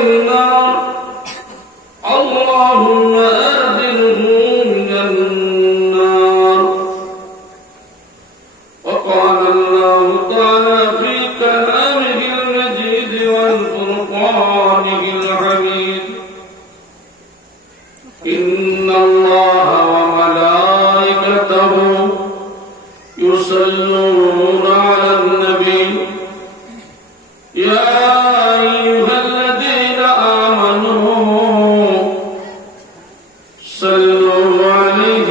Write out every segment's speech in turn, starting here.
النار اللهم أرجه من النار. وقال الله تعالى في كلامه المجيد والفرقانه الحميد إن الله وملائكته يصلون على النبي يا أيها الذين آمنوا صلوا عليه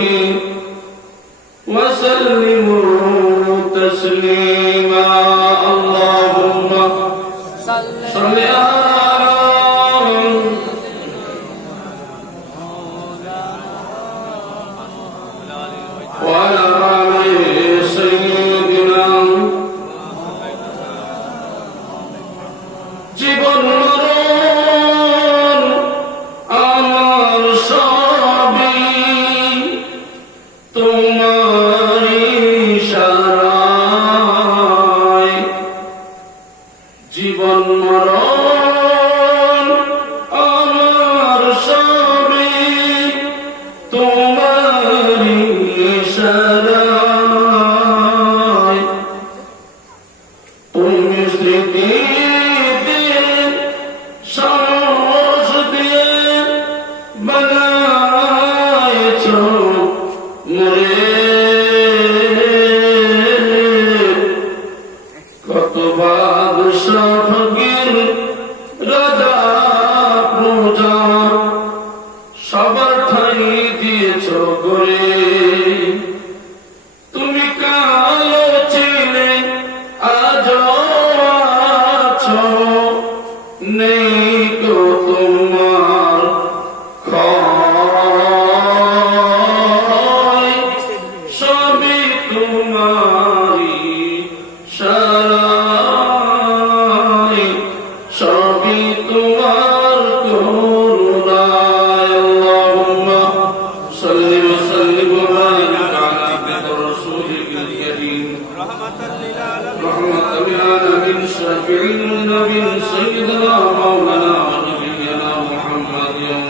وسلموا تسليما. اللهم صل وعلى آل سيدنا জীবন মরণ আমার সবই তোমার ইশারায়, জীবন মরণ আমার সবই তোমার ইশারায়। তুমি স্মৃতি সাহস দিয়ে বানায়েছ মোরে, কত বাদশাহ ফকির রাজা প্রজা সবার ঠাই দিয়েছ গরে। তুমি কালো ছিলে আজও আছো, নেই তো তোমার ক্ষয়, সবই তোমারি ইশারায়, সবই তোমার করুণায়। আল্লাহুম্মা সাল্লি ওয়া সাল্লিম ওয়া বারিক আলা আবদিকা রাসূলিকা কারীম রাহমাতাল লিল আলামিন শাফি'il নবী সাইয়্যিদুনা মাওলানা নবিয়্যিনা মুহাম্মাদিন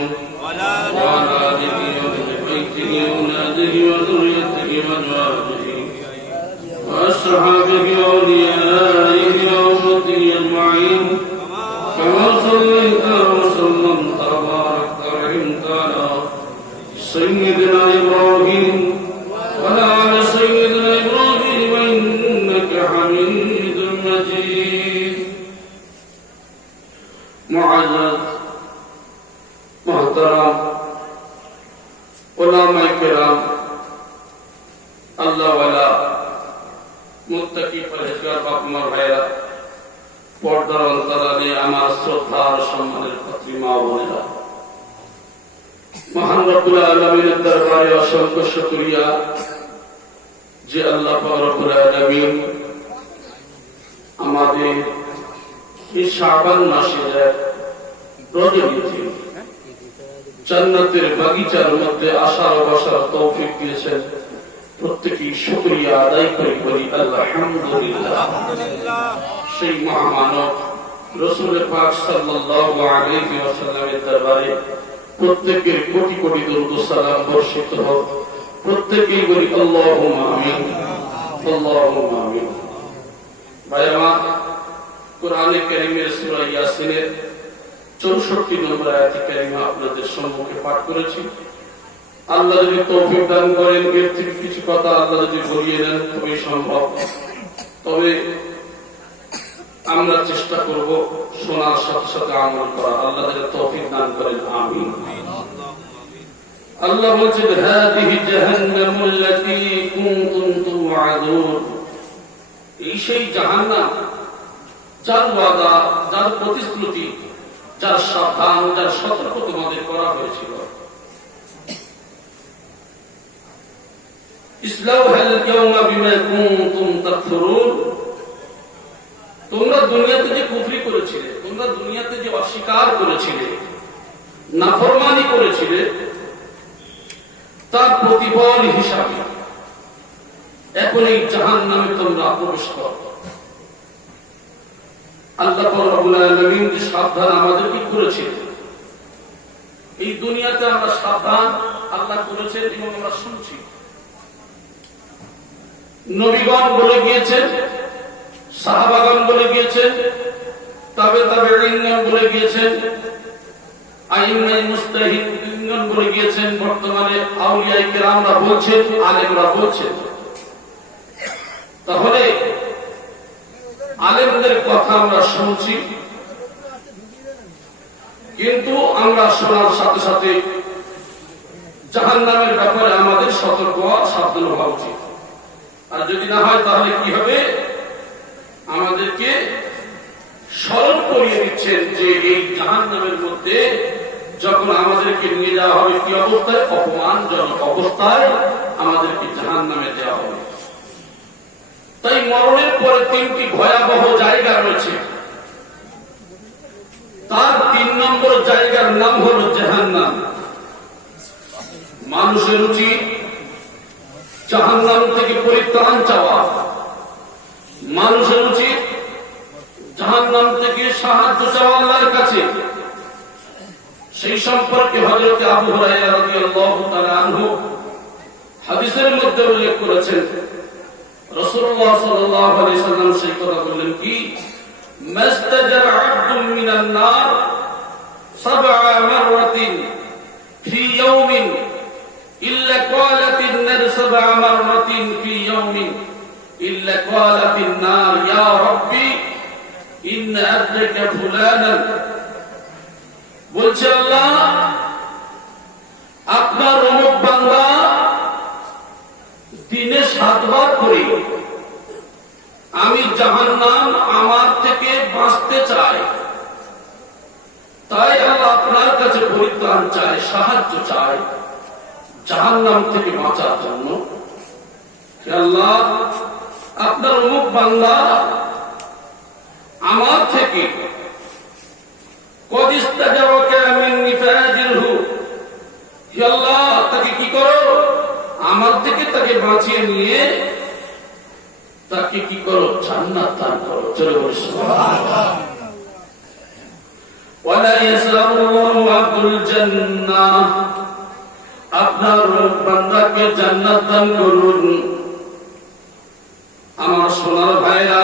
ওয়া আলা আলিহি ওয়া সাহবিহি ওয়া নাদিহি ওয়া যুররিয়্যতিহি ওয়া আজওয়াজিহি ওয়া আসহাবিহি ওয়া আওলিয়া'ihi ওয়া উম্মতিহি আজমাইন কামা সাল্লাইতা ওয়া সাল্লামতা ওয়া বারাকতা ওয়া রাহিমতা আলা সাইয়্যিদিনা ইব্রাহিম ওয়া আলা আলি সাইয়্যিদিনা ইব্রাহিম ইন্নাকা হামিদুম মাজিদ। মুআজ্জাজ মুহতারাম উলামায়ে কেরাম, আল্লাহ ওয়ালা মুত্তাকি পরহেজগার বাপ-মা ভাইরা, পর্দার অন্তরালে আমার শ্রদ্ধার সম্মানের পাত্রী মা বোনেরা, মহান রব্বুল আলামিনের দরবারে অসংখ্য শুকরিয়া যে আল্লাহ পাক রব্বুল আলামিন আমাদের এই শাবান মাসের রজনীতে জান্নাতের বাগিচার মধ্যে আসার বসার তৌফিক দিয়েছেন। প্রত্যেকেই শুকরিয়া আদায় করে বলি আলহামদুলিল্লাহ। সেই মহামানব রাসূল পাক সাল্লাল্লাহু আলাইহি ওয়াসাল্লামের দরবারে প্রত্যেকের কোটি কোটি দরুদ ও সালাম বর্ষিত হোক। প্রত্যেকেই বলি আল্লাহুম্মা আমিন, আল্লাহুম্মা আমিন। ভাই আমার, কোরআনে কারীমের সূরা ইয়াসিনের 64 নম্বর আয়াত কারীমা আপনাদের সম্মুখে পাঠ করেছি। আল্লাহ যদি তৌফিক দান করেন, এর থেকে কিছু কথা আল্লাহ যদি বলিয়ে দেন তবেই সম্ভব। তবে আমরা চেষ্টা করব শোনার সাথে সাথে আমল করা। আল্লাহ যদি তৌফিক দান করেন, আমিন। আল্লাহ বলছেন, হাদিহি জাহান্নামুল্লাতী কুনতুম তুআদুন, এই সেই জাহান্নাম যার ওয়াদা, যার প্রতিশ্রুতি, যার সাবধান, যার সতর্ক তোমাদের করা হয়েছিল। ইসলাউহাল ইয়াওমা বিমা কুনতুম তাকফুরুন, তোমরা দুনিয়াতে যে কুফরি করেছিলে, তোমরা দুনিয়াতে যে অস্বীকার করেছিলে, নাফরমানি করেছিলে, তার প্রতিফল হিসাবে এখন এই জাহান্নামে তোমরা প্রবেশ করো। আল্লাহ রাব্বুল আলামিন যে সাবধান আমাদেরকে করেছেন, এই দুনিয়াতে আমরা সাবধান আল্লাহ করেছেন এবং আমরা শুনছি। নবীগণ বলে গিয়েছেন, সাহাবাগণ বলে গিয়েছেন, তাবেঈনগণ বলে গিয়েছেন, আইম্মায়ে মুজতাহিদগণ বলে গিয়েছেন, বর্তমানে আউলিয়ায়ে কেরামরা বলছেন, আলেমরা বলছেন। তাহলে আলেমদের কথা আমরা শুনছি, কিন্তু আমরা শোনার সাথে সাথে জাহান্নামের ব্যাপারে আমাদের সতর্ক সাবধান হওয়া উচিত। আর যদি না হয় তাহলে কি হবে? আমাদেরকে স্মরণ করিয়ে দিচ্ছেন যে এই জাহান্নামের মধ্যে যখন আমাদেরকে নিয়ে যাওয়া হবে কি অবস্থায়? অপমানজনক অবস্থায় আমাদেরকে জাহান্নামে দেওয়া হবে। তাই মরণের পরে তিনটি ভয়াবহ জায়গা রয়েছে। তার ৩ নম্বর জায়গার নাম হল জাহান্নাম। মানুষের উচিত জাহান্নাম থেকে পরিত্রাণ চাওয়া, মানুষের উচিত জাহান্নাম থেকে সাহায্য চাওয়া আল্লাহর কাছে। সেই সম্পর্কে হযরত আবু হুরায়রা রাদিয়াল্লাহু তাআলা আনহু হাদিসের মধ্যে উল্লেখ করেছেন, রাসূলুল্লাহ সাল্লাল্লাহু আলাইহি সাল্লাম সেই কথা বললেন কি, মাস্তাজার আবদুন মিনান নার সাবআ মাররাতিন ফি ইয়াওমিন ইল্লা ক্বালাতিন নার সাবআ মাররাতিন ফি ইয়াওমিন ইল্লা ক্বালাতিন নার ইয়া রাব্বি ইন আবদাকা ফুলানান। বলছে আল্লাহ, আপনার অমুক বান্দা দিনে 7 বার করে আমি জাহান্নাম আমার থেকে বাঁচতে চাই, তাই আল্লাহ আপনার কাছে পরিত্রাণ চাই, সাহায্য চাই জাহান্নাম থেকে বাঁচার জন্য। আল্লাহ, আপনার অমুক বান্দা আমার থেকে তাকে কি করো? আমার থেকে তাকে বাঁচিয়ে নিয়ে তাকে কি করো? জান্নাত দান করো। চলে বলি সুবহানাল্লাহ। ওয়ালা ইয়াসরাল্লাহু আব্দুল জান্নাহ, আপনার বান্দাকে জান্নাত দান করুন। আমার সোনার ভাইরা,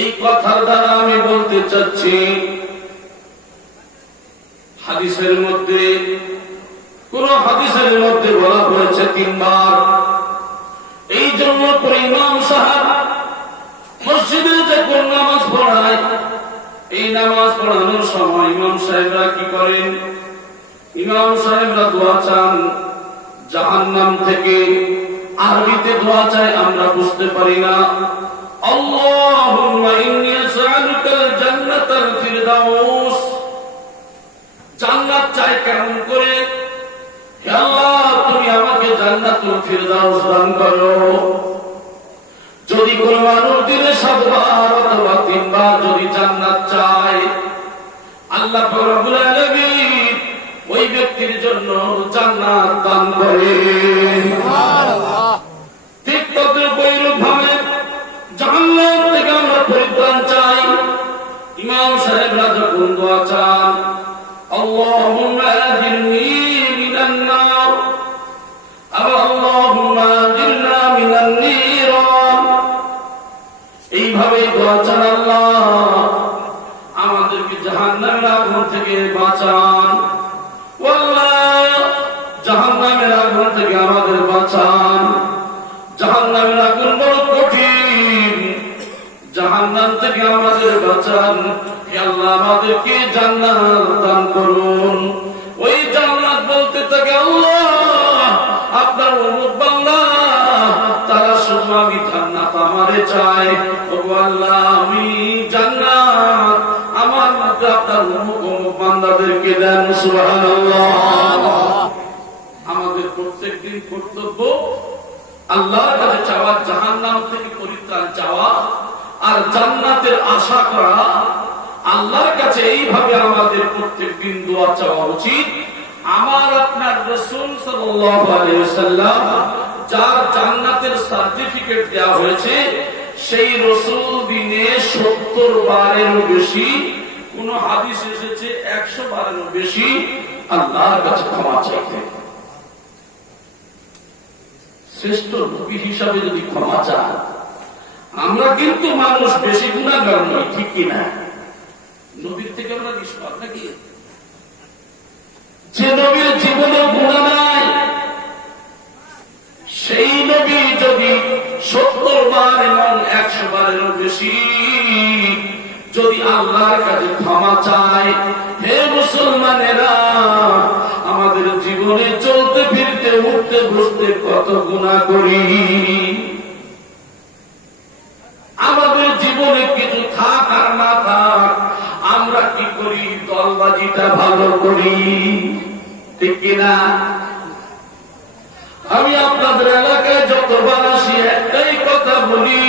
এই কথার দ্বারা আমি বলতে চাচ্ছি, হাদিসের মধ্যে কোন হাদিসের মধ্যে বলা হয়েছে 3 বার। এই জন্য করে ইমাম সাহেব মসজিদে যখন নামাজ পড়ায়, এই নামাজ পড়ানোর সময় ইমাম সাহেবরা কি করেন? ইমাম সাহেবরা দোয়া চান জাহান্নাম থেকে। আরবিতে দোয়া চাই, আমরা বুঝতে পারি না। আল্লাহুম্মা ইন্নী আসআলুকাল জান্নাতাল ফিরদাউস। জান্নাত চাই কেমন করে? হে আল্লাহ, তুমি আমাকে জান্নাতুল ফিরদাউস দান করো। যদি কোন মানুষ দিনে 7 বার অথবা 3 বার যদি জান্নাত চায়, আল্লাহ রাব্বুল আলামিন ওই ব্যক্তির জন্য জান্নাত দান করেন। সুবহানাল্লাহ। ঠিক তদ্রুপ ভাবে জাহান্নাম থেকে আমরা পরিত্রাণ চাই। ইমাম সাহেবরা যখন দোয়া চান, আল্লাহুম্মা আজিরনি মিনান নার, আল্লাহুম্মা আজিরনা মিনান নিরান, এইভাবে দোয়া চান, আল্লাহ আমাদেরকে জাহান্নামের আগুন থেকে বাঁচান। আল্লাহ জাহান্নামের আগুন থেকে আমাদের বাঁচান। জাহান্নামের আগুন বড় কঠিন, জাহান্নাম থেকে আমাদের বাঁচান। হে আল্লাহ, আমাদেরকে জান্নাত দান করুন। ওই জান্নাত বলতে থাকে, আল্লাহ আপনার অমুক বান্দা তারা শুধু আমি জান্নাত আমারে চাই। ওগো আল্লাহ, আমি জান্নাত আমার মধ্যে আপনার অমুক অমুক বান্দাদেরকে দেন। সুবহানাল্লাহ। আমাদের প্রত্যেকদিন কর্তব্য আল্লাহর কাছে চাওয়া, জাহান্নাম থেকে পরিত্রাণ চাওয়া আর জান্নাতের আশা করা। আল্লাহর কাছে এইভাবে আমাদের প্রত্যেকদিন দোয়া চাওয়া উচিত। আমার আপনার রাসূল সাল্লাল্লাহু আলাইহি ওয়াসাল্লাম যার জান্নাতের সার্টিফিকেট দেওয়া হয়েছে, সেই রসুল দিনে 70 বারেরও বেশি, কোন হাদিস এসেছে 100 বারেরও বেশি আল্লাহর কাছে ক্ষমা চাইতেন। শ্রেষ্ঠ নবী হিসাবে যদি ক্ষমা চান, আমরা কিন্তু মানুষ বেশি গুনাহগার নই, ঠিক কিনা? নবীর থেকে আমরা নিষ্পাপ নাকি? যে নবীর জীবনে গুনাহ নাই, সেই নবী যদি 70 বার এবং 100 বারেরও বেশি যদি আল্লাহর কাছে ক্ষমা চায়, হে মুসলমানেরা, আমাদের জীবনে চলতে ফিরতে উঠতে বসতে কত গুনাহ করি। আমাদের জীবনে কিছু থাক আর না থাক, আমরা কি করি? দলবাজিটা ভালো করি, ঠিক কিনা? আমি আপনাদের এলাকায় যতবার আসি একটাই কথা বলি,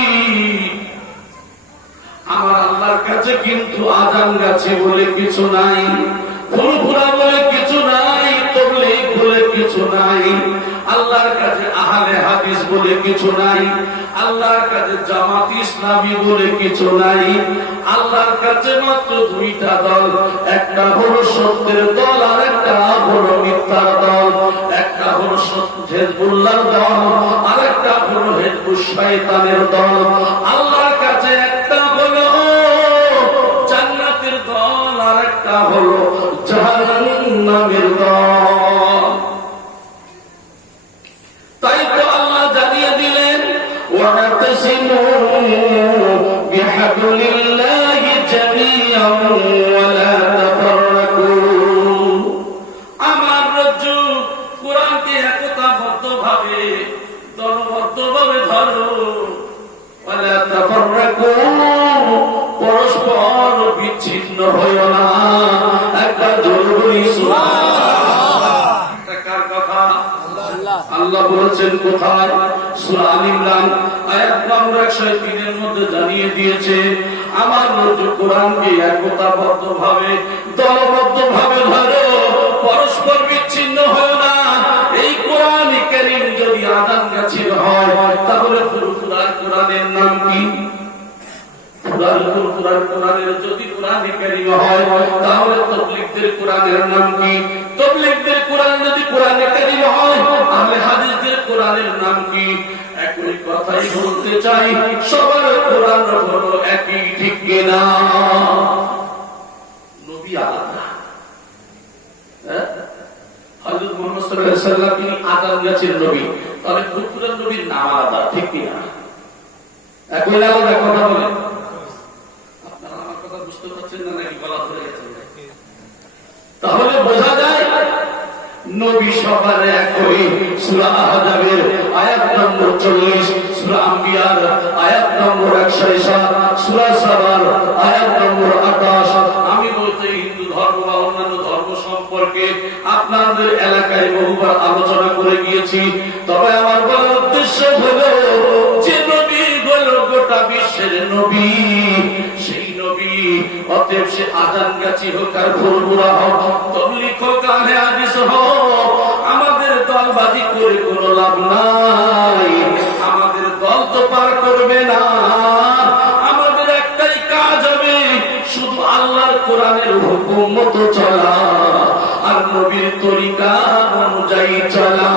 আমার আল্লাহর কাছে কিন্তু আজান গাছে বলে কিছু নাই, ফুরফুরা বলে কিছু নাই, তাবলীগ বলে কিছু নাই, আল্লাহর কাছে আহলে হাদিস বলে কিছু নাই, আল্লাহর কাছে জামাত ইসলামী বলে কিছু নাই। আল্লাহর কাছে মাত্র 2টা দল, একটা হলো সত্যের দল আর একটা হলো মিথ্যার দল, একটা হলো হিজবুল্লাহর দল আর একটা হলো হিজবুশ শয়তানের দল। আল্লাহর কাছে একটা হলো জান্নাতের দল আর একটা হলো জাহান্নামের দল। তাই তো আল্লাহ জানিয়ে দিলেন, ওয়াতাসিমু বিহাবলিল্লাহি জামিআন ওয়া লা তাফাররাকু। আমার রজ্জু কোরআনকে একতাবদ্ধভাবে দলবদ্ধভাবে ধরো, ওয়া লা তাফাররাকু, পরস্পর বিচ্ছিন্ন হইও না। একবার জোরে বলি সুবহানাল্লাহ। এটা কার কথা? আল্লাহ বলেছেন কোথায়? সূরা আল ইমরান আয়াত নম্বর 103 এর মধ্যে জানিয়ে দিয়েছে, আমার রজ্জু কোরআনকে একতাবদ্ধভাবে দলবদ্ধভাবে ধরো, পরস্পর বিচ্ছিন্ন হয় না। এই কোরআন কারীম যদি আযান গাছির হয়, তাহলে ফুরফুরার কোরআনের নাম কি? কোরআনের যদি কোরআন কারীম হয়, তাহলে তাবলীগদের কোরআনের নাম কি? তাবলীগদের কোরআন যদি কোরআন কারীম হয়, আহলে হাদিসদের কোরআনের নাম কি? একই কথাই বলতে চাই, সবার কোরআন হলো একই, ঠিক কিনা? নবী আলাদা, হযরত মুহাম্মদ সাল্লাল্লাহু আলাইহি ওয়াসাল্লাম তিনি আযান গাছের নবী, তাহলে ফুরফুরার নবীর নাম আলাদা, ঠিক কিনা? একই আলাদা কথা বলেন। বুঝতে পারছেন না নাকি? বলা হয়ে গেছে। তাহলে বোঝা যায় নবী সবার একই। সূরা আহজাবের আয়াত নম্বর 40, সূরা আম্বিয়ার আয়াত নম্বর 107, সূরা সাবার আয়াত নম্বর 28। আমি বলতে হিন্দু ধর্ম বা অন্যান্য ধর্ম সম্পর্কে আপনাদের এলাকায় বহুবার আলোচনা করে গিয়েছি, তবে আমার বলার উদ্দেশ্য হলো যে নবী হলো গোটা বিশ্বের নবী, সেই নবী। অতএব সে আযান গাছি হোক আর ফুরফুরা হোক, তাবলীগ হোক, আহলে হাদিস হোক, আমাদের দলবাজি করে কোনো লাভ নাই। আমাদের দল তো পার করবে না। আমাদের একটাই কাজ হবে, শুধু আল্লাহর কোরআনের হুকুম মতো চলা আর নবীর তরিকা অনুযায়ী চলা।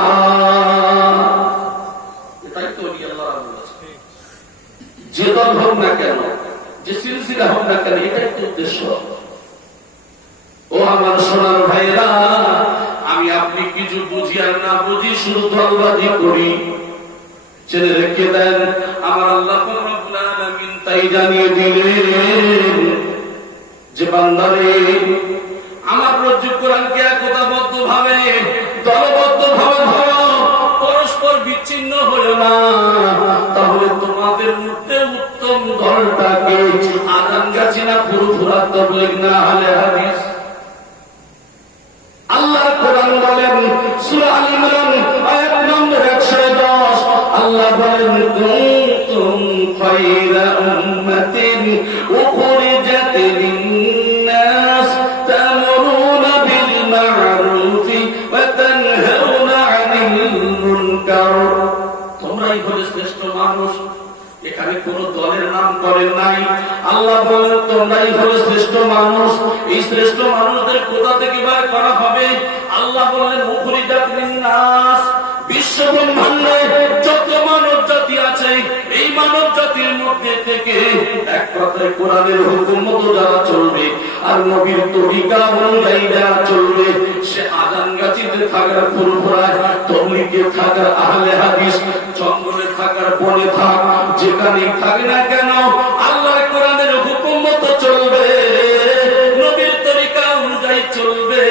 এটাই তো আল্লাহ বলেছে। যে দল হোক না কেন, যে সিলসিলা হোক না কেন, এটাই তো উদ্দেশ্য। ও আমার সোনার ভাইরা, আমি আপনি কিছু বুঝি আর না বুঝি শুধু দলবাজি করি, ছেড়ে রেখে দেন। আমার আল্লাহ রাব্বুল আলামিন তাই জানিয়ে দিলেন যে বান্দারে, আমার রজ্জু কোরআনকে একতাবদ্ধ ভাবে দলবদ্ধ ভাবে ধরো, পরস্পর বিচ্ছিন্ন হলো না। তাহলে তোমাদের মধ্যে উত্তম দলটাকে আযান গাছি না ফুরফুরা তাবলীগ না আহলে হাদিস? আল্লাহ কোরআন বলেন সূরা আল ইমরান আয়াত নম্বর 110, আল্লাহ বলেন কুনতুম খায়রা উম্মাতিন উখরিজাত লিন-নাস তা'মুরুনা বিল মা'রুফি ওয়া তানহাউনা 'আনিল মুনকার। তোমরাই হলে শ্রেষ্ঠ মানুষ। এখানে কোন দলের নাম করেন নাই। আল্লাহ বলেন তোমরাই হলো শ্রেষ্ঠ মানুষ। এই শ্রেষ্ঠ মানুষদের কোথা থেকে বার করা হবে? আল্লাহ বললেন মুখরিজাত মিন নাস, বিশ্ব ব্রহ্মাণ্ডে যত মানব জাতি আছে এই মানব জাতির মধ্যে থেকে এক কথায় কোরআনের হুকুম মতো যারা চলবে আর নবীর তরিকা অনুযায়ী যারা চলবে, সে আজানগাছিতে থাকার ফুরফুরায়, তবলিগে থাকার আহলে হাদিস, জঙ্গলে থাকার বনে থাক, যেখানেই থাকে না কেন আল্লাহর কোরআনের হুকুম মতো চলবে, নবীর তরিকা অনুযায়ী চলবে।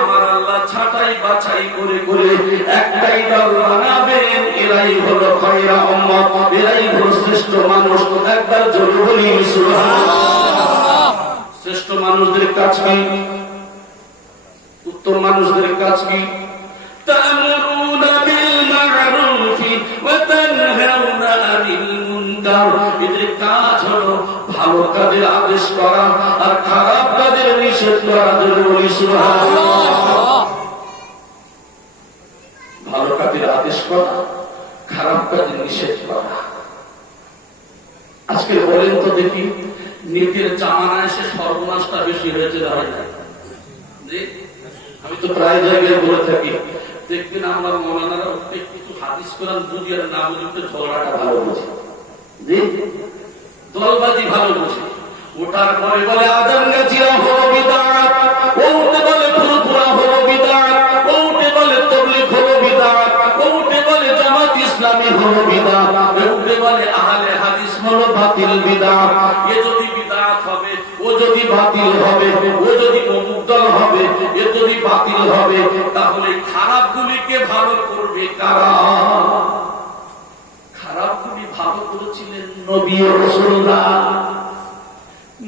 আমার আল্লাহ ছাঁটাই বাছাই করে করে একটাই দল বানাবেন, এরাই হলো খায়রা উম্মত, এরাই হলো শ্রেষ্ঠ মানুষ। একবার জোরে বলি সুবহানাল্লাহ। শ্রেষ্ঠ মানুষদের কাজ কি? উত্তম মানুষদের কাজ কি? তা'মুরুনা বিল মা'রুফি ওয়া তানহাউনা আনিল মুনকার। এদের কাজ হলো ভালো কাজের আদেশ করা আর খারাপ কাজের নিষেধ করা। জোরে বলি সুবহানাল্লাহ। ভালো কাজের আদেশ করা, খারাপ কাজের নিষেধ করা। আজকে বলেন তো দেখি, নীতির জামানায় এসে সর্বনাশটা বেশি হয়েছে না হয় না? আমি তো প্রায় জায়গায় বলে থাকি, দেখবেন আমার মৌলানারা কিছু হাদিস কোরআন বুঝি আর না বুঝতে ঝগড়াটা ভালো বুঝে, দলবাজি ভালো বুঝে। ওটার পরে বলে আজানগাছিরা হলো বিদআত, ওটা বলে ফুরফুরা হলো বিদআত, ওটা বলে তাবলীগ হলো বিদআত, ওটা বলে জামাত ইসলামী হলো বিদআত, ওটা বলে আহলে হাদিস হলো বাতিল বিদআত। এ যদি বিদআত হবে, ও যদি বাতিল হবে, ও যদি অমুক দল হবে, এ যদি বাতিল হবে, তাহলে খারাপগুলিকে ভালো করবে কারা? খারাপগুলি ভালো করেছিলেন নবী ও রাসূলরা।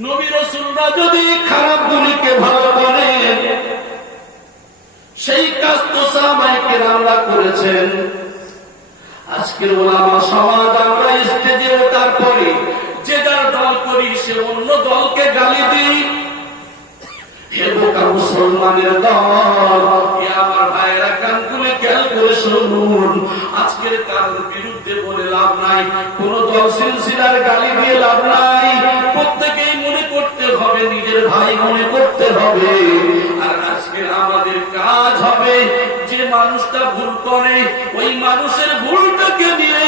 নবী রাসূলরা যদি খারাপগুলিকে ভালো করেন, সেই কাজ তো সাহাবায়ে কেরামরা করেছেন। আজকের ওলামা সমাজ আমরা স্টেজে ওঠার পরে যে যার দল করি, সে অন্য দলকে গালি দিই। হে বোকা মুসলমানের দল, এ আমার ভাইয়েরা কান খুলে খেয়াল করে শুনুন, আজকের কারোর বিরুদ্ধে বলে লাভ নাই, কোন দল সিলসিলার গালি দিয়ে লাভ নাই। প্রত্যেকেই মনে করতে হবে, নিজের ভাই মনে করতে হবে। আর আজকে আমাদের কাজ হবে, যে মানুষটা ভুল করে ওই মানুষের ভুলটাকে নিয়ে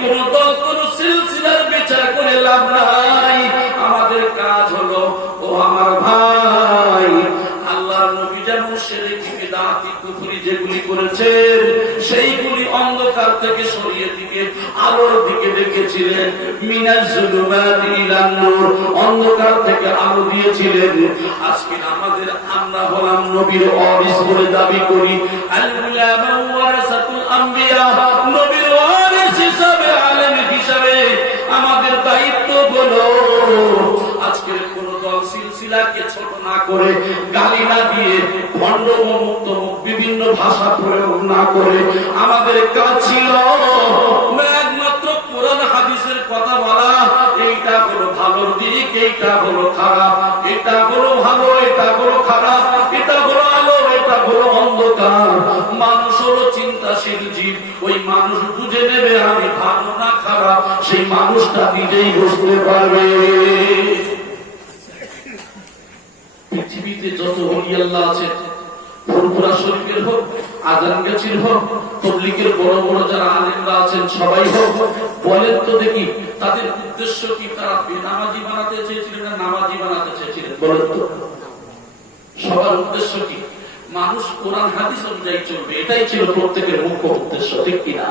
কোন দল কোন সিলসিলার বিচার করে লাভ নাই। আমাদের কাজ হলো, ও আমার ভাই, আল্লাহর নবী যেমন শিরক বিদআত কুফরি যেগুলি করেছেন, সেইগুলি অন্ধকার থেকে সরিয়ে দিকে আলোর দিকে ডেকেছিলেন। মিনাজ যুলুমাতি ইলান নূর, অন্ধকার থেকে আলো দিয়েছিলেন। আজকে আমাদের, আমরা হলাম নবীর ওয়ারিস বলে দাবি করি। আল উলামা ওয়ারাসাতুল আম্বিয়া, নবীর ওয়ারিস হিসাবে, আলেম হিসাবে আমাদের দায়িত্ব হলো আজকের কোন দল সিলসিলাকে ছোট না করে, গালি না দিয়ে, ভণ্ড মুক্ত বিভিন্ন ভাষা প্রয়োগ না করে, আমাদের কাজ ছিল একমাত্র কোরআন হাদিসের কথা বলা। এইটা হলো ভালোর দিক, এইটা হলো খারাপ, এটা হলো ভালো, এটা হলো খারাপ, এটা হলো আলো, এটা হলো অন্ধকার। মানুষ হলো চিন্তাশীল জীব, ওই মানুষ বুঝে নেবে আমি ভালো না খারাপ, সেই মানুষটা নিজেই বুঝতে পারবে। পৃথিবীতে যত ওলি আল্লাহ আছে, ফুরফুরা শরীফের হোক, আজানগাছির হোক, তাবলীগের বড় বড় যারা আলেমরা আছেন সবাই হোক, বলেন তো দেখি তাদের উদ্দেশ্য কি? তারা বেনামাজি বানাতে চেয়েছিলেন না নামাজি বানাতে চেয়েছিলেন? বলেন তো, সবার উদ্দেশ্য কি? মানুষ কোরআন হাদিস অনুযায়ী চলবে, এটাই ছিল প্রত্যেকের মুখ্য উদ্দেশ্য, ঠিক কিনা?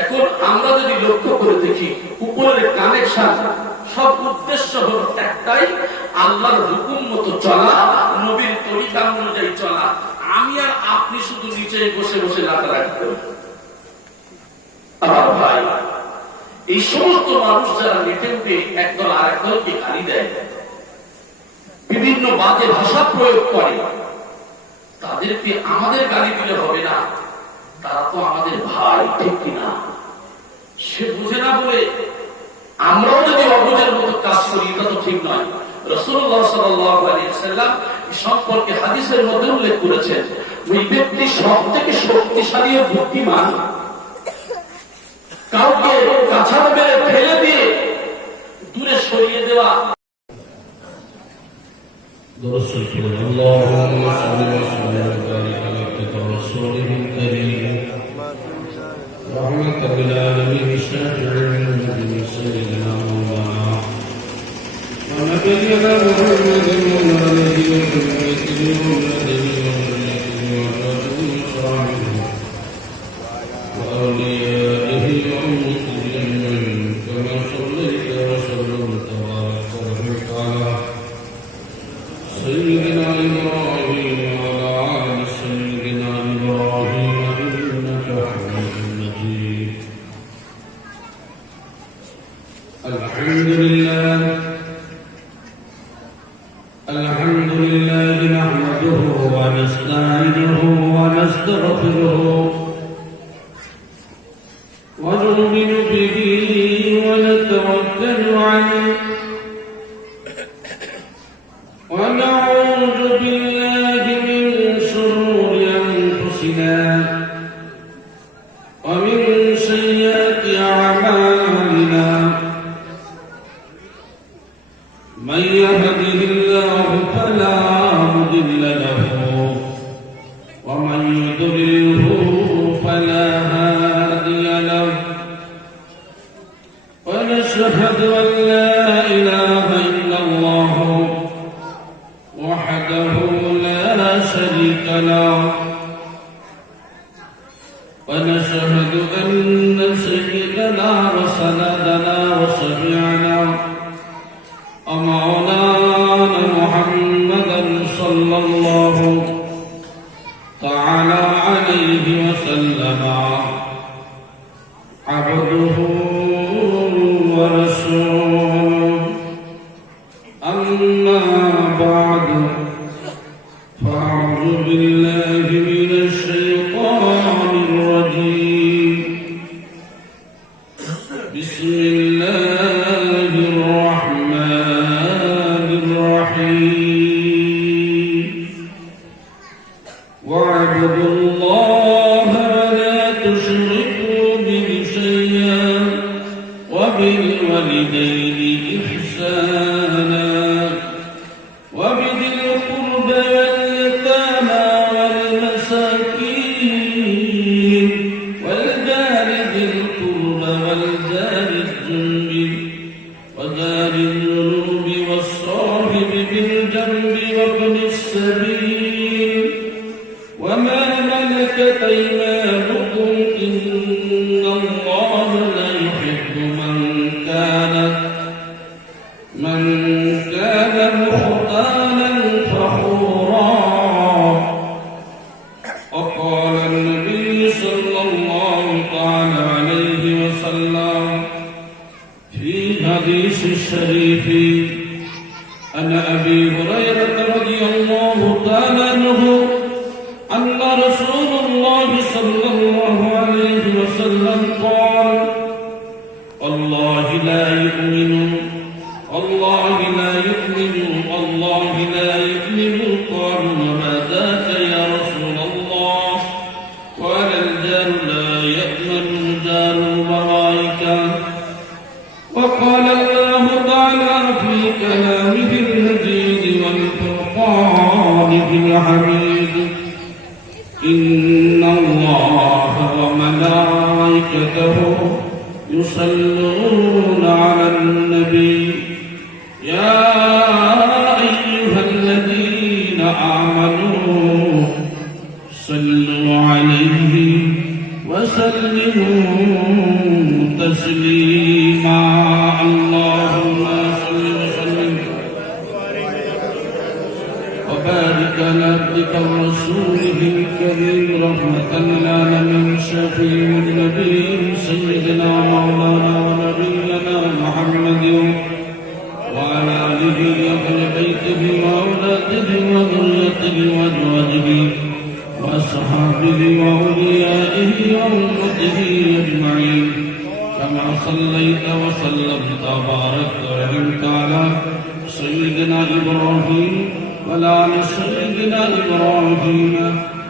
এখন আমরা যদি লক্ষ্য করে দেখি, উপরের কানেকশন সব উদ্দেশ্য হল একটাই, আল্লাহর হুকুম মতো চলা, নবীর তরিকা অনুযায়ী চলা। আমি আর আপনি শুধু নিচে বসে বসে লাটালাটি করি। আমার ভাই, এই সমস্ত মানুষ যারা নেটে উঠে একদল আর একদলকে গালি দেয়, বিভিন্ন বাজে ভাষা প্রয়োগ করে, তাদেরকে আমাদের গালি দিলে হবে না। তারা তো আমাদের ভাই, ঠিক কিনা? সে বুঝে না বলে আমরাও যদি অবুঝের মতো কাজ করি, এটা তো ঠিক নয়। রাসূলুল্লাহ সাল্লাল্লাহু আলাইহি ওয়াসাল্লাম সম্পর্কে হাদিসের মধ্যে উল্লেখ করেছেন, ওই ব্যক্তি সবথেকে শক্তিশালী ও বুদ্ধিমান, কাউকে আছাড় মেরে ফেলে দিয়ে দূরে সরিয়ে দেওয়া। اللهم صل وسلم وبارك على عبدك ورسولك الكريم رحمة للعالمين الشافع النبي سيدنا مولانا ونبينا محمد وعلى آله وصحبه وسلم وأوليائه وأمته كما صليت وسلمت وبارك على سيدنا إبراهيم وعلى آل سيدنا إبراهيم إنك حميد مجيد. الحمد لله نحمده ونستعينه ونستغفره ونؤمن به ونتوكل عليه ونعوذ بالله من شرور أنفسنا ومن سيئات أعمالنا من يهده الله فلا مضل له ومن يضلله فلا هادي له ونشهد أن لا إله إلا الله وحده لا شريك له ونشهد أن سيدنا وسندنا وشفيعنا ومولانا محمدا صلى الله تعالى عليه وسلم عبده ورسوله. أما بعد فأعوذ بالله من الشيطان الرجيم. بسم الله الرحمن الرحيم. واعبدوا الله ولا تشركوا به شيئا وبالوالدين إحسانا وبذي القربى واليتامى والمساكين والجار ذي القربى والجار الجنب وجار الجنوب والصاحب بالجنب وابن السبيل وما ملكت أيمانكم إن الله لا يحب من كان مختالا فخورا. وقال النبي صلى الله تعالى عليه وسلم في حديث الشريف عن أبي هريرة رضي الله تعالى عنه أن رسول الله صلى الله عليه وسلم قال والله لا يؤمن والله لا يؤمن والله لا يؤمن. قالوا وما ذاك يا رسول الله؟ قال الجار لا يأمن جار الملائكة. وقال الله تعالى في كلامه المجيد والفرقان الحميد إن الله وملائكته يصلون على النبي يا أيها الذين آمنوا صلوا عليه وسلموا تسليما. اللهم صل وسلم وبارك على عبدك ورسوله الكريم رحمة للعالمين شفيع النبي سيدنا مولانا ونبينا محمد وعلى آله وأهل بيته وأولاده وذريته وأزواجه وأصحابه وأوليائه وأمته أجمعين كما صليت وسلمت وباركت ورحمت على سيدنا إبراهيم وعلى آل سيدنا إبراهيم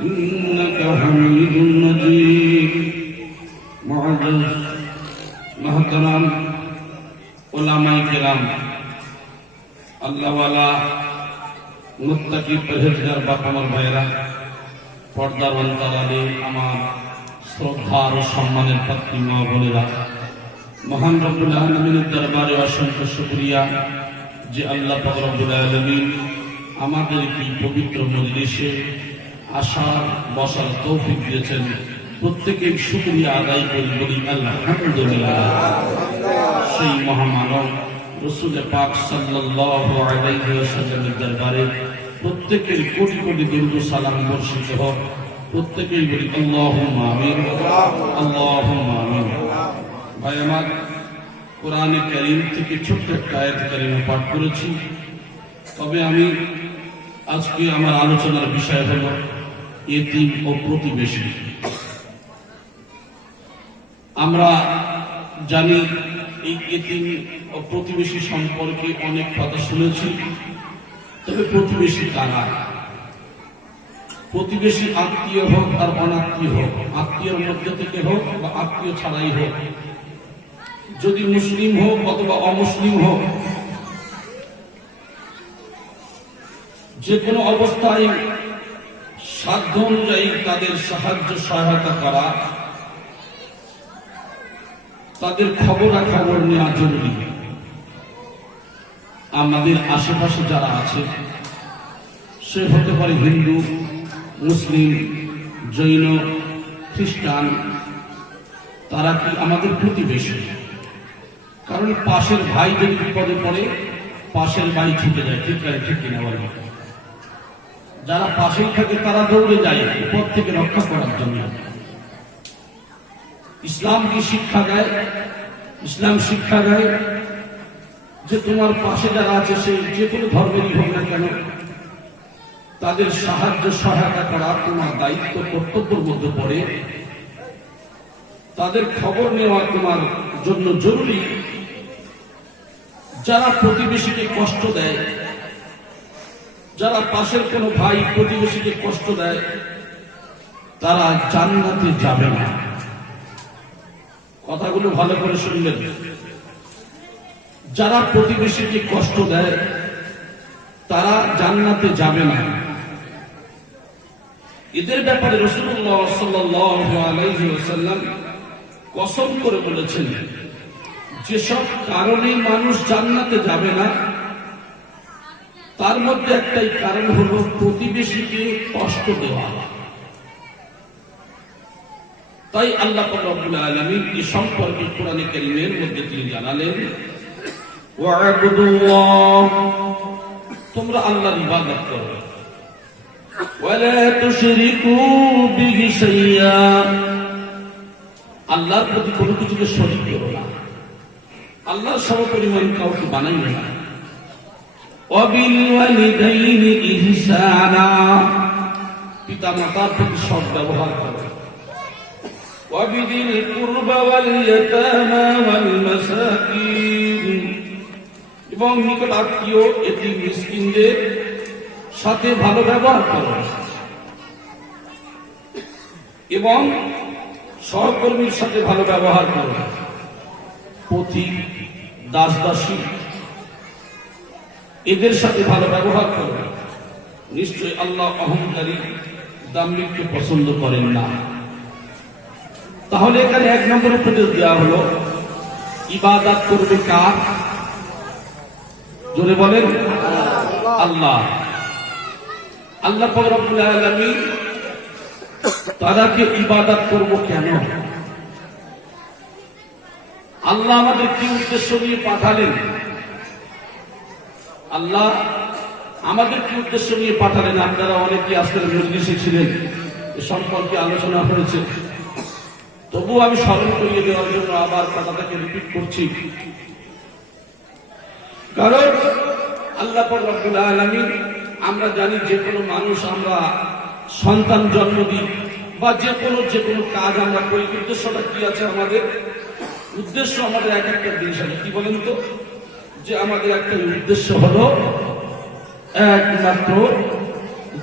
إنك حميد مجيد. معزز মুহতারাম উলামায়ে কেরাম, আল্লাহওয়ালা মুত্তাকি পরহেজগার বাপ আমার ভাইরা, পর্দার অন্তরালে আমার শ্রদ্ধা ও সম্মানের পাত্রী মা বোনেরা, মহান রব্বুল আলামিনের দরবারে অসংখ্য শুকরিয়া যে আল্লাহ পাক রব্বুল আলামিন আমাদের এই পবিত্র মজলিসে আসার বসার তৌফিক দিয়েছেন। প্রত্যেকের শুকরিয়া আদায় করি, বলি আলহামদুলিল্লাহ। সেই মহামানব রাসূল পাক সাল্লাল্লাহু আলাইহি ওয়াসাল্লামের দরবারে প্রত্যেকের কোটি কোটি দরুদ ও সালাম বর্ষিত হোক। প্রত্যেকেই বলি আল্লাহুম্মা আমিন, আল্লাহুম্মা আমিন। ভাই আমার, কোরআনে কারীম থেকে ছোট্ট একটা আয়াত কারীমা পাঠ করেছি। তবে আমি আজকে আমার আলোচনার বিষয় হল এতিম ও প্রতিবেশী। আমরা জানি এই এতিম ও প্রতিবেশী সম্পর্কে অনেক কথা শুনেছি। তবে প্রতিবেশী কারা? প্রতিবেশী আত্মীয় হোক আর অনাত্মীয় হোক, আত্মীয়র মধ্যে থেকে হোক বা আত্মীয় ছাড়াই হোক, যদি মুসলিম হোক অথবা অমুসলিম হোক, যে কোনো অবস্থায় সাধ্য অনুযায়ী তাদের সাহায্য সহায়তা করা, তাদের খবরাখবর নেওয়া জরুরি। আমাদের আশেপাশে যারা আছে, সে হতে পারে হিন্দু, মুসলিম, জৈন, খ্রিস্টান, তারা কি আমাদের প্রতিবেশী? কারণ পাশের ভাই যদি বিপদে পড়ে, পাশের ভাই ছুটে যায়, ঠিক আছে, ঠিক কিনা বলে? যারা পাশেই থাকে তারা দৌড়ে যায় বিপদ থেকে রক্ষা করার জন্য। ইসলাম কি শিক্ষা দেয়? ইসলাম শিক্ষা দেয় যে তোমার পাশে যারা আছে, সে যে কোনো ধর্মেরই হোক না কেন, তাদের সাহায্য সহায়তা করা তোমার দায়িত্ব, কর্তব্যের মধ্যে পড়ে। তাদের খবর নেওয়া তোমার জন্য জরুরি। যারা প্রতিবেশীকে কষ্ট দেয়, যারা পাশের কোনো ভাই প্রতিবেশীকে কষ্ট দেয়, তারা জান্নাতে যাবে না। কথাগুলো ভালো করে শুনলেন। যারা প্রতিবেশীকে কষ্ট দেয়, তারা জান্নাতে যাবে না। এদের ব্যাপারে রাসূলুল্লাহ সাল্লাল্লাহু আলাইহি ওয়াসাল্লাম কসম করে বলেছেন, যেসব কারণে মানুষ জান্নাতে যাবে না, তার মধ্যে একটাই কারণ হলো প্রতিবেশীকে কষ্ট দেওয়া। তাই আল্লাহ পাক রব্বুল আলামিন এই সম্পর্কে কোরআনে কারীমের মধ্যে তিনি জানালেন, ওয়া'বুদুল্লাহ, তোমরা আল্লাহর ইবাদত করো, ওয়ালা তুশরিকু বিহি শাইয়্যা, আল্লাহর প্রতি কোনো কিছুকে শরীক করো না, আল্লাহর সমপরিমাণ কাউকে বানাইও না। ওয়াবিল ওয়ালিদাইনি ইহসানা, পিতা মাতার প্রতি সৎ ব্যবহার করো। ওয়াবিদিল কুরবা ওয়াল ইয়াতামা ওয়াল মাসাকিন, এবং নিকট আত্মীয় এতিম মিসকিনদের সাথে ভালো ব্যবহার করো। এবং সহকর্মীর সাথে ভালো ব্যবহার করো। পথিক, দাস দাসী, এদের সাথে ভালো ব্যবহার করো। নিশ্চয় আল্লাহ অহংকারী, দাম্ভিককে পছন্দ করেন না। তাহলে এখানে এক নম্বর উপদেশ দেওয়া হলো, ইবাদত করবে কার? জোরে বলেন, আল্লাহ। আল্লাহ পাক রব্বুল আলামিন তারাকে ইবাদত করব কেন? আল্লাহ আমাদের কি উদ্দেশ্য নিয়ে পাঠালেন? আল্লাহ আমাদের কি উদ্দেশ্য নিয়ে পাঠালেন? আপনারা অনেকে আজকের মজলিসে ছিলেন, এ সম্পর্কে আলোচনা হয়েছে। তবু আমি স্মরণ করিয়ে দেওয়ার জন্য আবার কথাটাকে রিপিট করছি। কারণ আল্লাহ পাক রব্বুল আলামিন, আমরা জানি যে কোনো মানুষ, আমরা সন্তান জন্ম দিই বা যে কোনো কাজ আমরা করি, উদ্দেশ্যটা কি আছে? আমাদের উদ্দেশ্য, আমাদের এক একটা জিনিস আছে। কি বলেন তো? যে আমাদের একটা উদ্দেশ্য হলো একমাত্র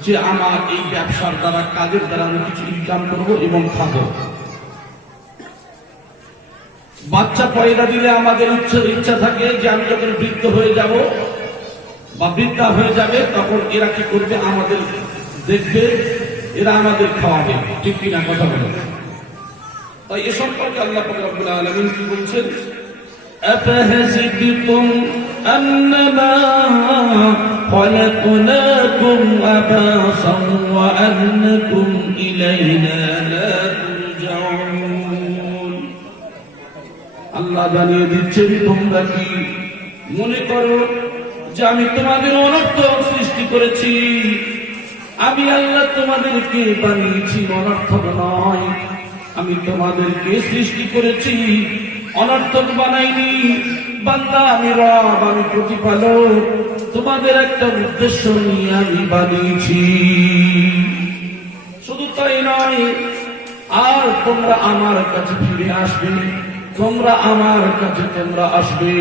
যে আমার এই ব্যবসার দ্বারা, কাজের দ্বারা আমি কিছু ইনকাম করবো এবং খাবো। বাচ্চা পয়দা দিলে আমাদের ইচ্ছা থাকে যে আমি যখন বৃদ্ধ হয়ে যাব বা বৃদ্ধা হয়ে যাবে তখন এরা কি করবে, আমাদের দেখবে, এরা আমাদের খাওয়াবে, ঠিক কিনা কথা বলে। তাই এ সম্পর্কে আল্লাহ পাক রব্বুল আলামিন কি বলছেন, আফাহাসিবতুম আন্নামা খালাকনাকুম আবাসান ওয়া আন্নাকুম ইলাইনা লা তুরজাউন। আল্লাহ জানিয়ে দিচ্ছেন, তোমরা কি মনে করো যে আমি তোমাদের অনর্থক সৃষ্টি করেছি? আমি আল্লাহ তোমাদেরকে বানিয়েছি, অনর্থক নয়। আমি তোমাদেরকে সৃষ্টি করেছি, অনর্থক বানাইনি। বান্দা আমি রব, আমি প্রতিপালক, তোমাদের একটা উদ্দেশ্য নিয়ে আমি বানিয়েছি। শুধু তাই নয়, আর তোমরা আমার কাছে ফিরে আসবে, তোমরা আমার কাছে তোমরা আসবে।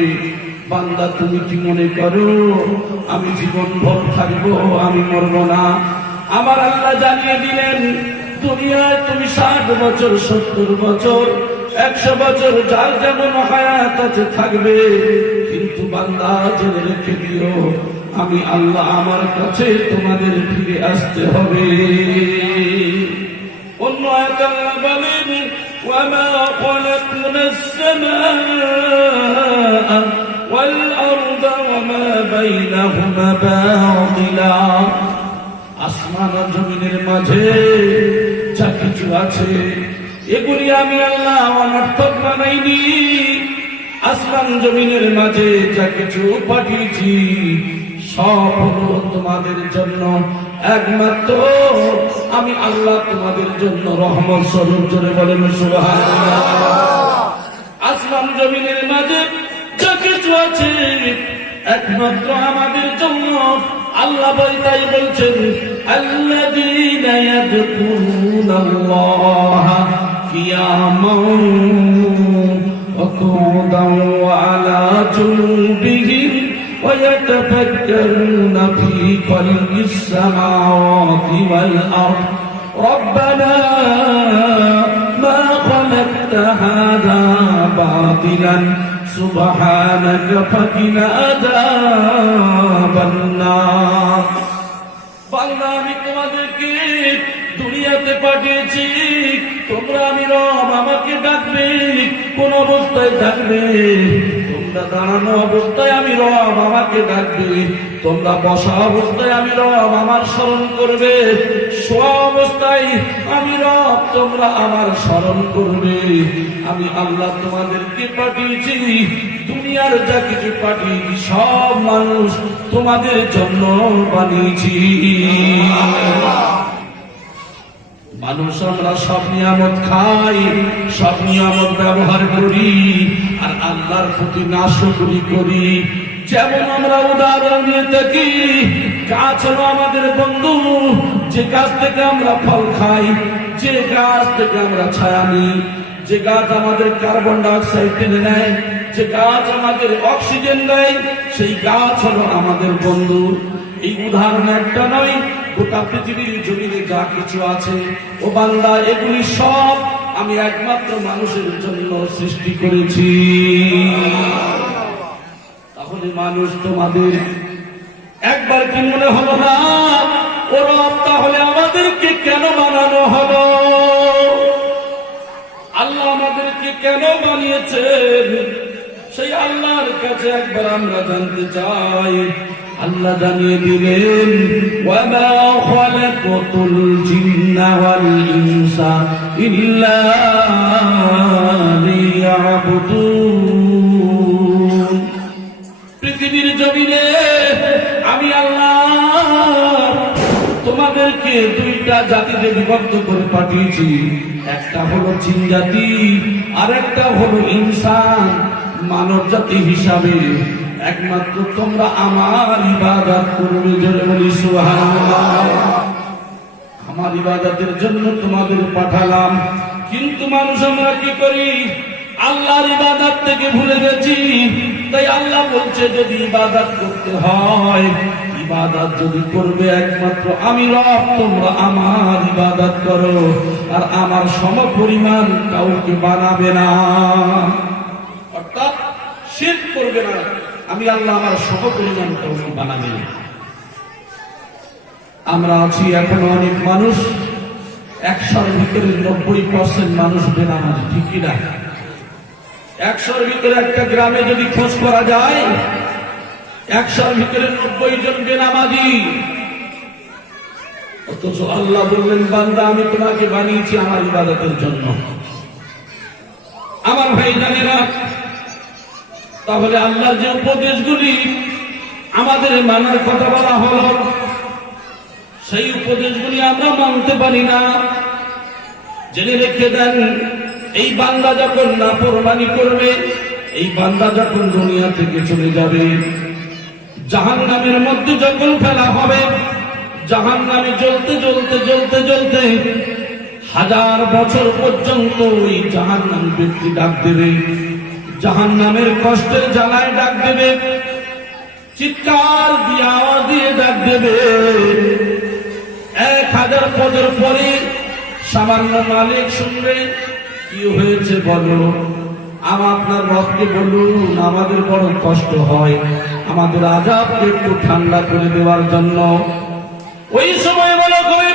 বান্দা তুমি কি মনে করো আমি জীবন ভর থাকবো, আমি মরবো না? আমার আল্লাহ জানিয়ে দিলেন, দুনিয়ায় তুমি 60 বছর, 70 বছর, 100 বছর, যার যেমন হায়াত আছে থাকবে, কিন্তু বান্দা জেনে রেখে দিও আমি আল্লাহ আমার কাছে তোমাদের ফিরে আসতে হবে। অন্য আয়াতে আল্লাহ বলেন, وما خلقنا السماء والأرض وما بينهما باطلا। আসমান ও জমিনের মাঝে যা কিছু আছে এগুলি আমি আল্লাহ অনর্থক বানাইনি। আসমান জমিনের মাঝে যা কিছু পাঠিয়েছি সব হলো তোমাদের জন্য, একমাত্র আমি আল্লাহ তোমাদের জন্য রহমত স্বরূপ। জোরে বলেন সুবহানাল্লাহ। আসমান জমিনের মাঝে যা কিছু আছে একমাত্র আমাদের জন্য। আল্লাহ তাই বলছেন, আল্লাযীনা ইয়াযকুরুনাল্লাহা কিয়ামান ওয়া কুউদান ওয়া আলা জুনুবিহিম ويتفكرون في خلق السماوات والأرض ربنا ما خلقت هذا باطلا سبحانك فقنا عذاب النار। বান্দা আমি তোমাদেরকে দুনিয়াতে পাঠিয়েছি, তোমরা আমি রব আমাকে ডাকবে, কোন অবস্থায় ডাকবে? তোমরা দাঁড়ানো অবস্থায় আমি রব আমাকে ডাকবে, তোমরা বসা অবস্থায় আমি রব আমার স্মরণ করবে, শোয়া অবস্থায় আমি রব তোমরা আমার স্মরণ করবে। আমি আল্লাহ তোমাদেরকে পাঠিয়েছি, দুনিয়ার যা কিছু পাঠিয়েছি সব মানুষ তোমাদের জন্য বানিয়েছি। মানুষ আমরা সব নিয়ামত খাই, সব নিয়ামত ব্যবহার করি, আর আল্লাহর প্রতি নাশকরি করি। যেমন আমরা উদাহরণ দিয়ে থাকি, গাছ হলো আমাদের বন্ধু, যে গাছ থেকে আমরা ফল খাই, যে গাছ থেকে আমরা ছায়া নিই, যে গাছ আমাদের কার্বন ডাই অক্সাইড টেনে নেয়, যে গাছ আমাদের অক্সিজেন দেয়, সেই গাছ হলো আমাদের বন্ধু। এই উদাহরণ একটা নয়, গোটা পৃথিবীর জমিনে যা কিছু আছে ও বান্দা এগুলি সব আমি একমাত্র মানুষের জন্য সৃষ্টি করেছি। তাহলে মানুষ তোমাদের একবার কি মনে হলো না ও রব তাহলে আমাদেরকে কেন বানানো হলো? আল্লাহ আমাদেরকে কেন বানিয়েছেন? সেই আল্লাহর কাছে একবার আমরা জানতে চাই। আল্লাহ জানিয়ে দিলেন, ওয়ামা খালাকাতুল জিন্না ওয়াল ইনসা ইল্লা লিয়াবুদুন। পৃথিবীর জমিনে আমি আল্লাহ তোমাদেরকে দুইটা জাতিতে বিভক্ত করে পাঠিয়েছি, একটা হলো জিন জাতি আর একটা হলো ইনসান মানব জাতি হিসাবে। একমাত্র তোমরা আমার ইবাদত করবে। জোরে বলি সুবহানাল্লাহ। আমার ইবাদতের জন্য তোমাদের পাঠালাম, কিন্তু মানুষ আমরা কি করি? আল্লাহর ইবাদত থেকে ভুলে গেছি। তাই আল্লাহ বলছে যদি ইবাদত করতে হয়, ইবাদত যদি করবে একমাত্র আমি রব, তোমরা আমার ইবাদত করো, আর আমার সমপরিমাণ কাউকে বানাবে না। অর্থাৎ শিরক করবে না, আমি আল্লাহ আমার সহপরিমাণ তৌফিক বানাবে। আমরা আছি এখনো অনেক মানুষ 100-র ভিতরে 90% মানুষ বেনামাজি, ঠিক কিনা? 100-র ভিতরে একটা গ্রামে যদি খোঁজ করা যায় 100-র ভিতরে 90 জন বেনামাজি। অথচ আল্লাহ বললেন, বান্দা আমি তোমাকে বানিয়েছি আমার ইবাদতের জন্য। আমার ভাই জানেরা, তাহলে আল্লাহর যে উপদেশগুলি আমাদের মানার কথা বলা হলো, সেই উপদেশগুলি আমরা মানতে পারি না। জেনে রেখে দেন, এই বান্দা যখন নাফরমানি করবে, এই বান্দা যখন দুনিয়া থেকে চলে যাবে, জাহান্নামের মধ্যে যখন ফেলা হবে, জাহান্নামে জ্বলতে জ্বলতে জ্বলতে জ্বলতে 1000 বছর পর্যন্ত ওই জাহান্নামী ব্যক্তি ডাক দেবে, জাহান্নামের কষ্টের জ্বালায় ডাক দেবে, চিৎকার দিয়ে আওয়াজ দিয়ে ডাক দেবে। 1000 বছর পরে সামান্য মালিক শুনবে, কি হয়েছে বলো, আপনার রবকে বলুন আমাদের বড় কষ্ট হয়, আমাদের আযাবকে একটু ঠান্ডা করে দেওয়ার জন্য। ওই সময় বলা করে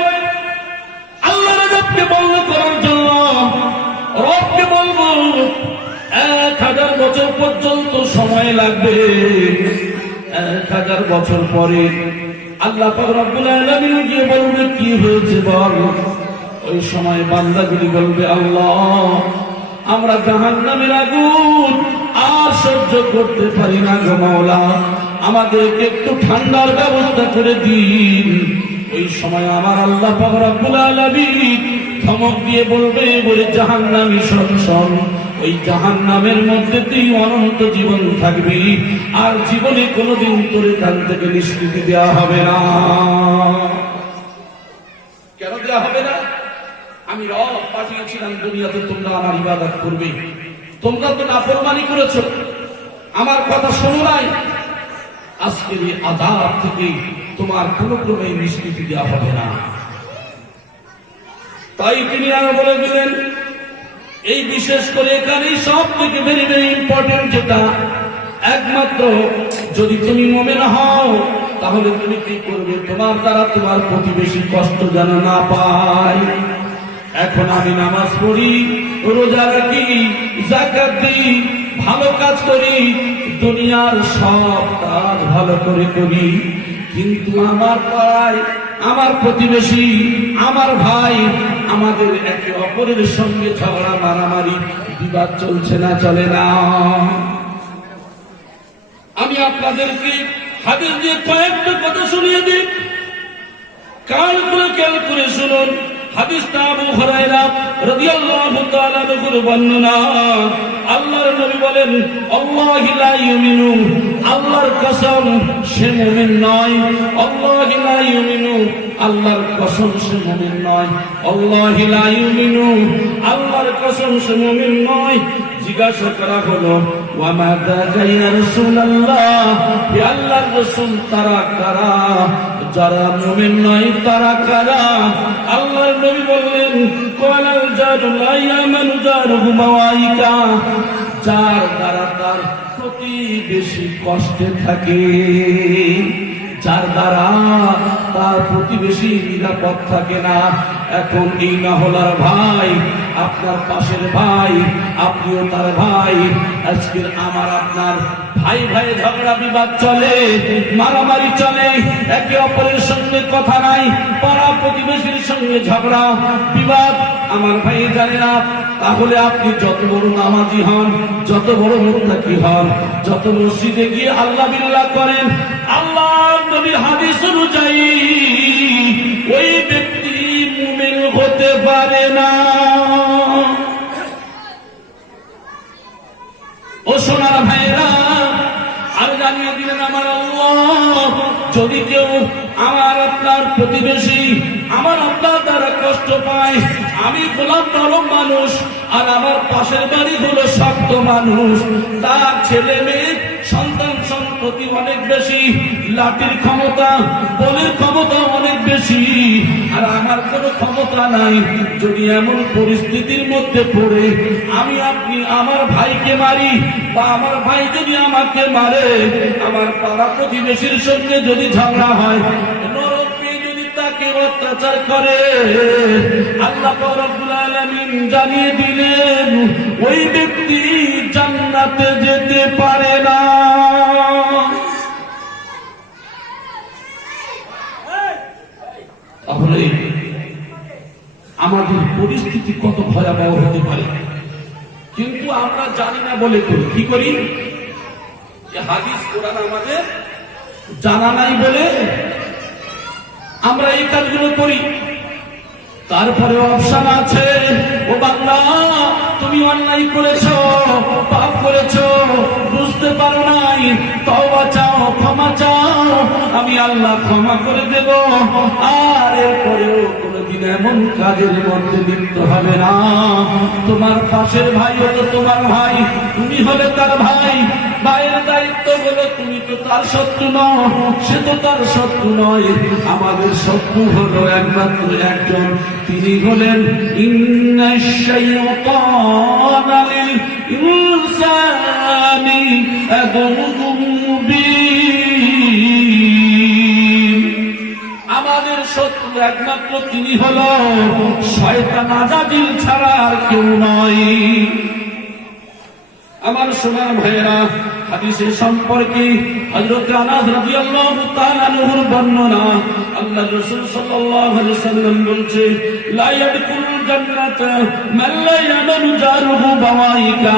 আল্লাহর আযাবকে বন্ধ করার জন্য রবকে বলবো 1000 বছর পর্যন্ত সময় লাগবে। 1000 বছর পরে আল্লাহ পাক রব্বুল আলামিন গিয়ে বলবে, কি হয়েছে বল। ওই সময় বান্দাগুলি বলবে, আল্লাহ আমরা জাহান্নামের আগুন আর সহ্য করতে পারি না গো মাওলা, আমাদেরকে একটু ঠান্ডার ব্যবস্থা করে দিন। ওই সময় আমার আল্লাহ পাক রব্বুল আলামিন ধমক দিয়ে বলবে, বলে জাহান্নামী শোন, ওই জাহান্নামের মধ্যে তুই অনন্ত জীবন থাকবি, আর জীবনে কোনোদিন তোর এখান থেকে নিষ্কৃতি দেওয়া হবে না। কেন দেওয়া হবে না? আমি রব পাঠিয়েছিলাম দুনিয়াতে, তোমরা আমার ইবাদত করবে, তোমরা তো নাফরমানি করেছো, আমার কথা শোনো নাই, আজকের এই আযাব থেকে তোমার কোনো ক্রমে নিষ্কৃতি দেওয়া হবে না। তাই তিনি আরো বলে দিলেন, এই বিশেষ করে এখানেই সব থেকে ভেরি ভেরি ইম্পর্টেন্ট যেটা, একমাত্র যদি তুমি মুমিন হও তাহলে তুমি কি করবে, তোমার দ্বারা তোমার প্রতিবেশী কষ্ট যেন না পায়। এখন আমি নামাজ পড়ি, রোজা রাখি, যাকাত দিই, ভালো কাজ করি, দুনিয়ার সব কাজ ভালো করে করি, কিন্তু আমার পাড়ায় আমার প্রতিবেশী আমার ভাই আমাদের একে অপরের সঙ্গে ঝগড়া মারামারি বিবাদ চলছে না, চলে না। আমি আপনাদেরকে হাদিস দিয়ে কয়েকটা কথা শুনিয়ে দিই, কান খুলে খেয়াল করে শুনুন। হাদিসটা আবু হুরায়রা রাদিয়াল্লাহু তাআলা থেকে বর্ণনা। আল্লাহর নবী বলেন, আল্লাহি লা ইউমিনু, আল্লাহর কসম সে মুমিন নয়। আল্লাহি লা ইউমিনু, আল্লাহর কসম সে মুমিন নয়। আল্লাহি লা ইউমিনু, আল্লাহর কসম সে মুমিন নয়। জিজ্ঞাসা করা হলো, ওয়া মা যাকা ইয়া রাসূলুল্লাহ, হে আল্লাহর রাসূল তারা কারা, যারা মুমিন নয় তারা কারা? আল্লাহর নবী বললেন, ক্বালাল জারু লা ইয়ামানু জারুহু মাওয়াইকা, যার দ্বারা তার প্রতিবেশী কষ্টে থাকে, যার দ্বারা তার প্রতিবেশী নিরাপদ থাকে না। এখন এই নাহলার ভাই আপনার পাশের ভাই, আপনিও তার ভাই, আজকের আমার আপনার ভাই ভাই ঝগড়া বিবাদ চলে, মারামারি চলে, একে অপরের সঙ্গে কথা নাই, পাড়া প্রতিবেশীর সঙ্গে ঝগড়া বিবাদ। আমার ভাই জানে না, তাহলে আপনি যত বড় নামাজি হন, যত বড় মুত্তাকি হন, যত মসজিদে গিয়ে আল্লাহ বিল্লাহ করেন, আল্লাহর নবীর হাদিস অনুযায়ী ওই ব্যক্তি মুমিন হতে পারে না। ও সোনার ভাইরা, আর জানিয়ে দিলেন আমার আল্লাহ, যদি কেউ আমার আপনার প্রতিবেশী আমার আপনার দ্বারা কষ্ট পায়, আমি গোলাম নরম মানুষ আর আমার পাশের বাড়ি হলো শক্ত মানুষ, তার ছেলে মেয়ে সন্তান সম্পত্তি অনেক বেশি, লাঠির ক্ষমতা বলের ক্ষমতা অনেক বেশি, প্রতিবেশী আর আমার কোনো ক্ষমতা নাই, যদি এমন পরিস্থিতির মধ্যে পড়ে আমি আপনি আমার ভাইকে মারি বা আমার ভাই যদি আমাকে মারে, আমার পাড়া প্রতিবেশীর সঙ্গে যদি ঝগড়া হয়, নরক পেয়ে যদি তাকে অত্যাচার করে, আল্লাহ রাব্বুল আলামিন জানিয়ে দিলেন ওই ব্যক্তি জান্নাতে যেতে পারে না। তাহলে আমাদের পরিস্থিতি কত ভয়াবহ হতে পারে, কিন্তু আমরা জানি না বলে করি। কি করি? হাদিস কোরআন আমাদের জানা নাই বলে আমরা এই কাজগুলো করি। তারপরে অপশন আছে, ও বান্দা তুমি অন্যায় করেছো, পাপ করেছো, বুঝতে পারো নাই, তওবা চাও, ক্ষমা চাও, আমি আল্লাহ ক্ষমা করে দেব, আর এরপরেও কোনদিন এমন কাজের মধ্যে লিপ্ত হবে না। তোমার পাশের ভাই হলো তোমার ভাই, তুমি হলে তার ভাই, ভাইয়ের দায়িত্ব হলো, তুমি তো তার শত্রু নও, সে তো তার শত্রু নয়, আমাদের শত্রু হলো একমাত্র একজন, তিনি হলেন ইন্নাশ শাইতানা লিল ইনসানি আদুউম মুবিন। আমাদের শত্রু একমাত্র তিনি হলো শয়তান আজাদিল ছাড়া আর কেউ নয়। আমার সোনার ভাইয়েরা, হাদিসের সম্পর্কে হযরত আনাস রাদিয়াল্লাহু তাআলা আনহুর বর্ণনা, আল্লাহ রাসূল সাল্লাল্লাহু আলাইহি ওয়াসাল্লাম বলছে, লা ইয়াদখুলুল জান্নাতা মান লা ইয়ামানু জারুহু বাওয়াইকা।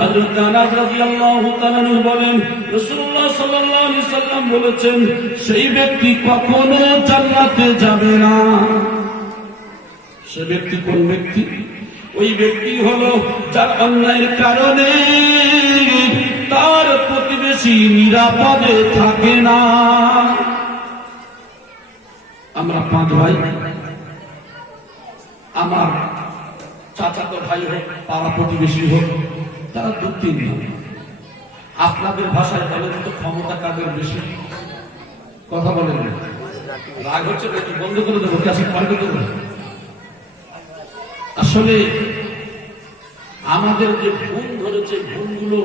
হযরত আনাস রাদিয়াল্লাহু তাআলা আনহু বলেন, রাসূলুল্লাহ সাল্লাল্লাহু আলাইহি ওয়াসাল্লাম বলেছেন, সেই ব্যক্তি কখনো জান্নাতে যাবে না। সে ব্যক্তি কোন ব্যক্তি? ওই ব্যক্তি হলো যার অন্যায়ের কারণে তার প্রতিবেশী নিরাপদে থাকে না। আমরা 5 ভাই, আমার চাচাতো ভাই হোক, পাড়া প্রতিবেশী হোক, তারা 2-3 জন। আপনাদের ভাষায় বলেন তো ক্ষমতা কাদের বেশি? কথা বলেন না, রাগ হচ্ছে নাকি? বন্ধ করে দেবো, কাছে পাল্টে দেবো। আসলে আমাদের যে ভুল ধরেছে, ভুলগুলো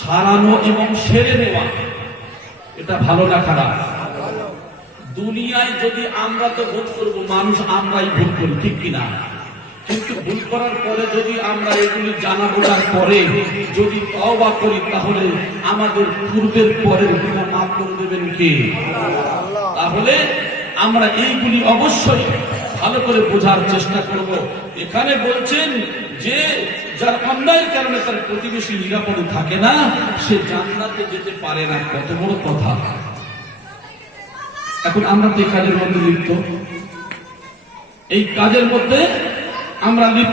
সারানো এবং সেরে নেওয়া, এটা ভালো না খারাপ? দুনিয়ায় যদি আমরা তো ভুল করবো, মানুষ আমরাই ভুল করি, ঠিক কিনা? কিন্তু ভুল করার পরে যদি আমরা এগুলি জানা বোঝার পরে যদি তওবা করি, তাহলে আমাদের পূর্বের পরের গুনাহ মাফ করে দেবেন কে? তাহলে আমরা এইগুলি অবশ্যই ভালো করে বোঝার চেষ্টা করব। এখানে বলছেন যে যার অন্যায়ের কারণে তার প্রতিবেশী নিরাপদে থাকে না, সে জান্নাতে যেতে পারে না। কত বড় কথা! এখন আমরা তো এই কাজের মধ্যে লিপ্ত, এই কাজের মধ্যে আমরা লিপ্ত।